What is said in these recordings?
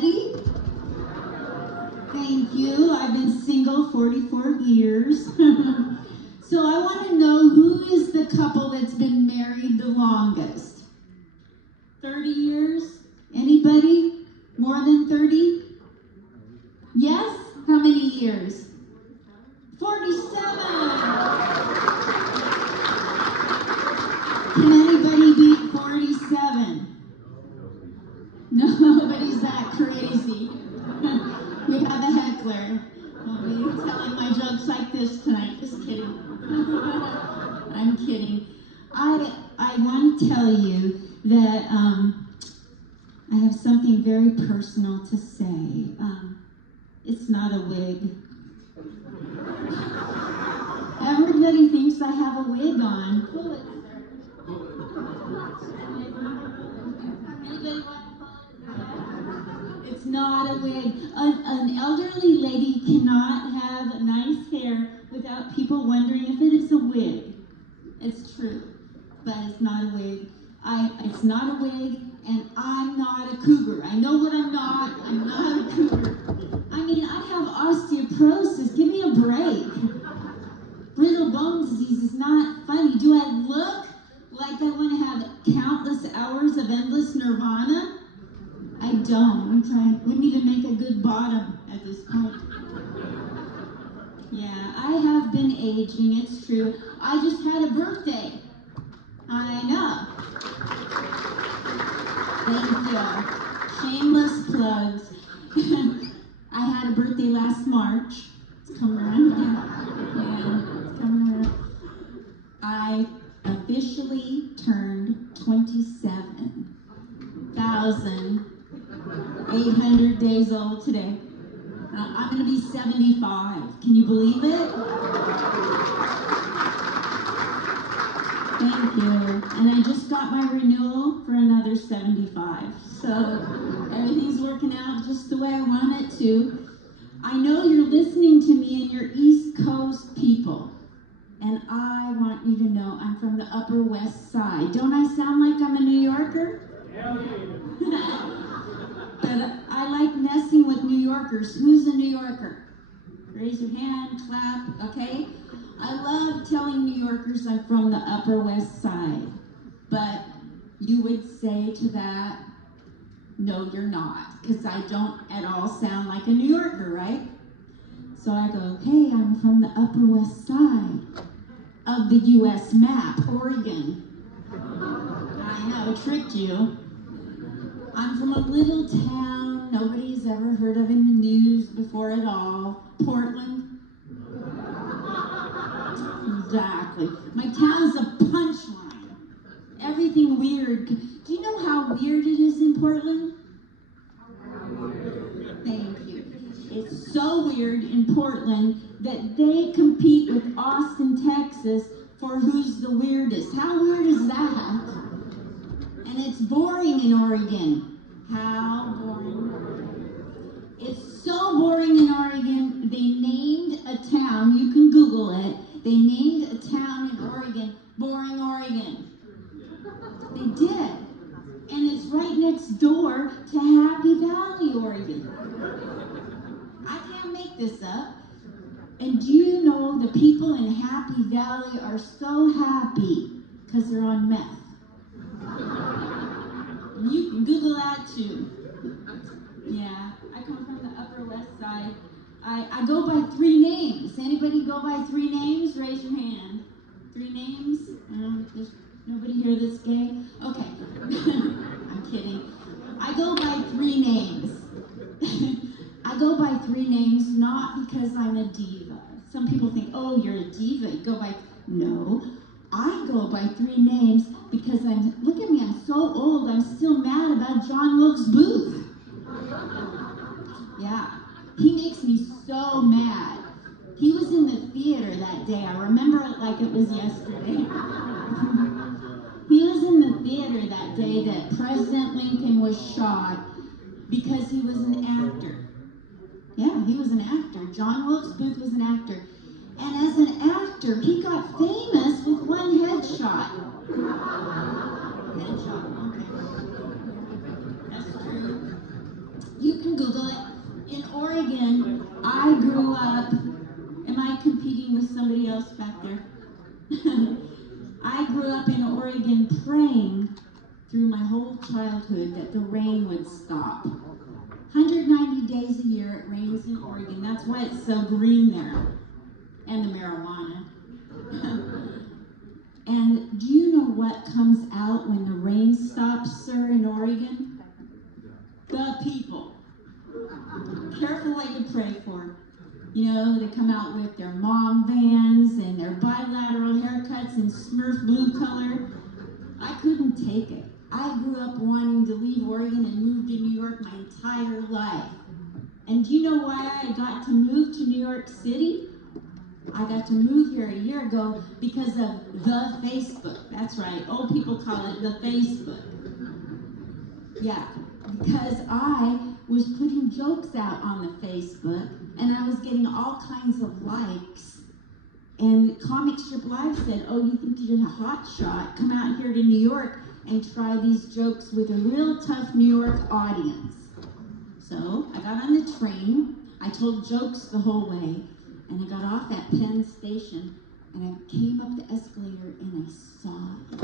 ready? Thank you. I've been single 44 years. So I want to know, who is the couple that's been married the longest? 30 years? Anybody? More than 30? Yes? How many years? 47. Can anybody beat 47? Nobody's that crazy. We have a heckler. Won't be telling my jokes like this tonight. Just kidding. I'm kidding. I want to tell you that I have something very personal to say. It's not a wig. Everybody thinks I have a wig on. Pull it. Anybody want to pull it? It's not a wig. An elderly lady cannot have nice hair without people wondering if it is a wig. It's true, but it's not a wig. It's not a wig, and I'm not a cougar. I know what I'm not. I'm not a cougar. I mean, I have osteoporosis. Give me a break. Brittle bone disease is not funny. Do I look like I want to have countless hours of endless nirvana? I don't. Wouldn't even make a good bottom at this point. Yeah, I have been aging, it's true. I just had a birthday. I know. Thank you. Shameless plugs. I had a birthday last March. It's coming around again. Yeah, it's coming around. I officially turned 27,800 days old today. I'm going to be 75. Can you believe it? Thank you. And I just got my renewal for another 75. So everything's working out just the way I want it to. I know you're listening to me and you're East Coast people. And I want you to know I'm from the Upper West Side. Don't I sound like I'm a New Yorker? Hell yeah. But I like messing with New Yorkers. Who's a New Yorker? Raise your hand, clap, okay? I love telling New Yorkers I'm from the Upper West Side. But you would say to that, no, you're not, because I don't at all sound like a New Yorker, right? So I go, hey, I'm from the Upper West Side of the U.S. map, Oregon. I know, tricked you. I'm from a little town nobody's ever heard of in the news before at all. Portland. Exactly. My town's a punchline. Everything weird. Do you know how weird it is in Portland? Thank you. It's so weird in Portland that they compete with Austin, Texas for who's the weirdest. How weird is that? And it's boring in Oregon. How boring. It's so boring in Oregon, they named a town, you can Google it, they named a town in Oregon, Boring, Oregon. They did. And it's right next door to Happy Valley, Oregon. I can't make this up. And do you know the people in Happy Valley are so happy because they're on meth? You can Google that too. Yeah, I come from the Upper West Side. I go by 3 names. Anybody go by 3 names? Raise your hand. 3 names? There's nobody here that's gay? Okay. I'm kidding. I go by 3 names. I go by 3 names not because I'm a diva. Some people think, oh, you're a diva. You go by... No. I go by 3 names because look at me, I'm so old, I'm still mad about John Wilkes Booth. Yeah, he makes me so mad. He was in the theater that day, I remember it like it was yesterday. He was in the theater that day that President Lincoln was shot because he was an actor. Yeah, he was an actor. John Wilkes Booth was an actor. And as an actor, he got famous with 1 headshot. Headshot, okay. That's true. You can childhood that the rain would stop. 190 days a year it rains in Oregon. That's why it's so green there. And the marijuana. And do you know what comes out when the rain stops, sir, in Oregon? The people. Careful what you pray for. You know, they come out with their mom vans and their bilateral haircuts and Smurf blue color. I couldn't take it. I grew up wanting to leave Oregon and move to New York my entire life. And do you know why I got to move to New York City? I got to move here a year ago because of the Facebook. That's right, old people call it the Facebook. Yeah, because I was putting jokes out on the Facebook and I was getting all kinds of likes. And Comic Strip Live said, oh, you think you're a hot shot? Come out here to New York and try these jokes with a real tough New York audience. So I got on the train, I told jokes the whole way, and I got off at Penn Station, and I came up the escalator and I saw it.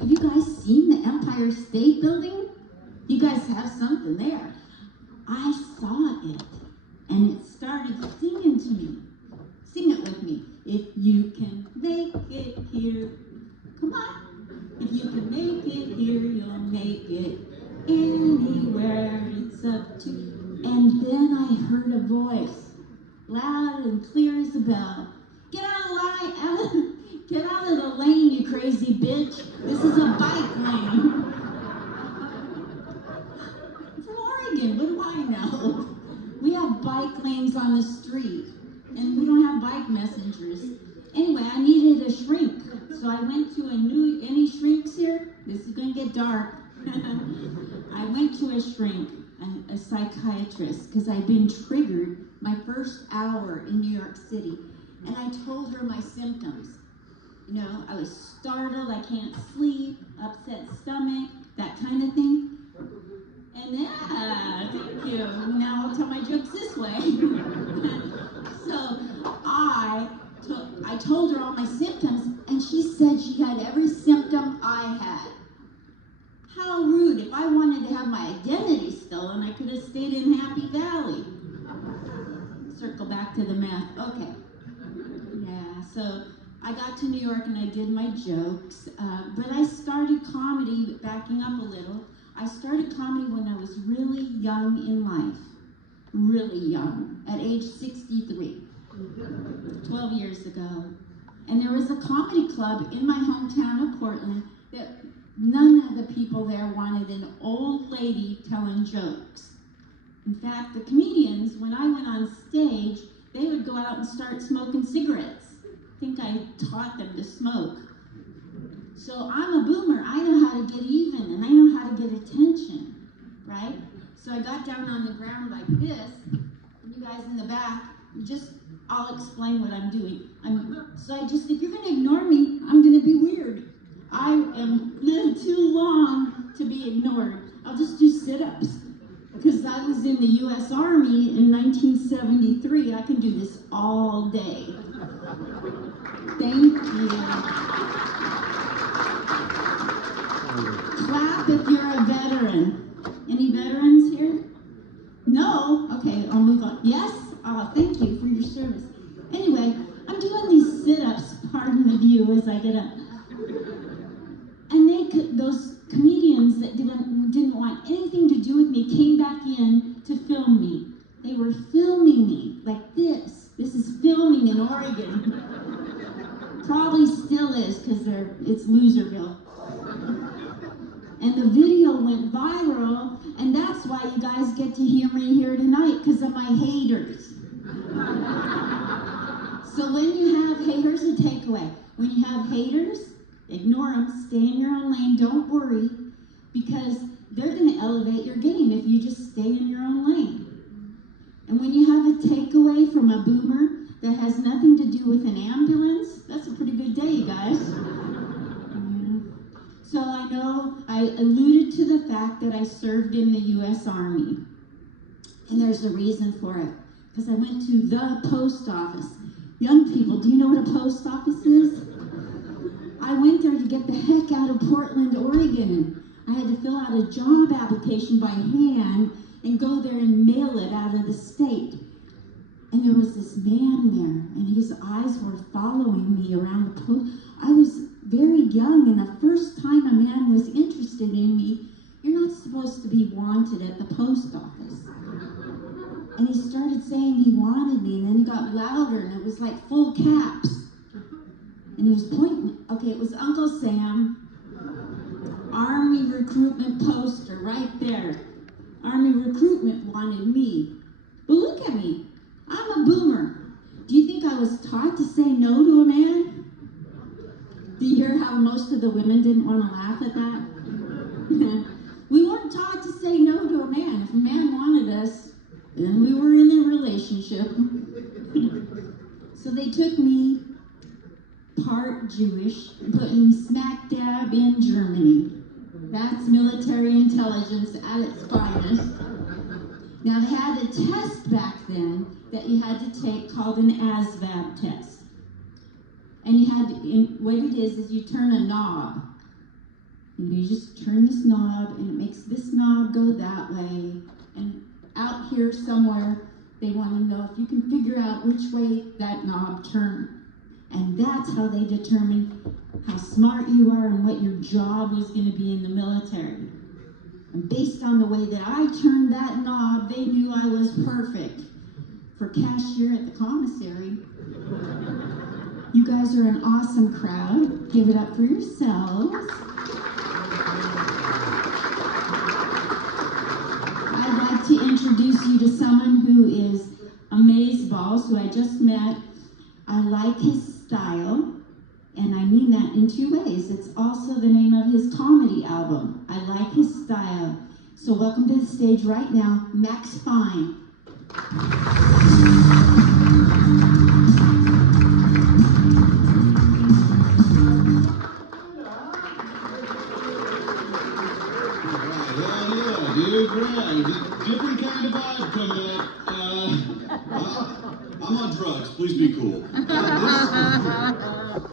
Have you guys seen the Empire State Building? You guys have something there. I saw it, and it started singing to me. Sing it with me. If you can make it here, come on. If you can make it here, you'll make it anywhere. It's up to. And then I heard a voice, loud and clear as a bell. Get out of the line, get out of the lane, you crazy bitch. This is a bike lane. I'm from Oregon, what do I know? We have bike lanes on the street. And we don't have bike messengers. Anyway, I needed a shrink. So I went to any shrinks here? This is gonna get dark. I went to a shrink, a psychiatrist, because I'd been triggered my first hour in New York City. And I told her my symptoms. You know, I was startled, I can't sleep, upset stomach, that kind of thing. And yeah, thank you. Now I'll tell my jokes this way. So I told her all my symptoms, and she said she had every symptom I had. How rude. If I wanted to have my identity stolen, I could have stayed in Happy Valley. Circle back to the math. Okay. Yeah, so I got to New York and I did my jokes, but I started comedy, backing up a little. I started comedy when I was really young in life. Really young, at age 63, 12 years ago. And there was a comedy club in my hometown of Portland that none of the people there wanted an old lady telling jokes. In fact, the comedians, when I went on stage, they would go out and start smoking cigarettes. I think I taught them to smoke. So I'm a boomer, I know how to get even, and I know how to get attention, right? So I got down on the ground like this, and you guys in the back, I'll explain what I'm doing. If you're gonna ignore me, I'm gonna be weird. I am lived too long to be ignored. I'll just do sit-ups. Because I was in the U.S. Army in 1973, I can do this all day. Thank you. Clap if you're a veteran. Any veterans here? No? Okay, I'll move on. Yes? Thank you for your service. Anyway, I'm doing these sit-ups, pardon the view as I get up. And those comedians that didn't want anything to do with me came back in to film me. They were filming me like this. This is filming in Oregon. Probably still is because it's Loserville. And the video went viral, and that's why you guys get to hear me here tonight, because of my haters. So when you have, here's a takeaway. When you have haters, ignore them, stay in your own lane, don't worry, because they're going to elevate your game if you just stay in your own lane. And when you have a takeaway from a boomer that has nothing to do with an ambulance, that's a pretty good day, you guys. So I know I alluded to the fact that I served in the U.S. Army. And there's a reason for it. Because I went to the post office. Young people, do you know what a post office is? I went there to get the heck out of Portland, Oregon. I had to fill out a job application by hand and go there and mail it out of the state. And there was this man there, and his eyes were following me around the post. I was very young, and the first time a man was interested in me, you're not supposed to be wanted at the post office. And he started saying he wanted me, and then he got louder, and it was like full caps. And he was pointing, okay, it was Uncle Sam, Army recruitment poster right there. Army recruitment wanted me. But look at me, I'm a boomer. Do you think I was taught to say no to a man? Do you hear how most of the women didn't want to laugh at that? We weren't taught to say no to a man. If a man wanted us, then we were in a relationship. So they took me, part Jewish, and put me smack dab in Germany. That's military intelligence at its finest. Now they had a test back then that you had to take called an ASVAB test. And you had to, what it is you turn a knob. And you just turn this knob and it makes this knob go that way. And out here somewhere, they want to know if you can figure out which way that knob turned. And that's how they determined how smart you are and what your job was going to be in the military. And based on the way that I turned that knob, they knew I was perfect for cashier at the commissary. You guys are an awesome crowd. Give it up for yourselves. I'd like to introduce you to someone who is amazeballs, who I just met. I like his style, and I mean that in two ways. It's also the name of his comedy album. I like his style. So welcome to the stage right now, Max Fine. Yeah, dude, right. Different kind of vibe coming up. I'm on drugs. Please be cool.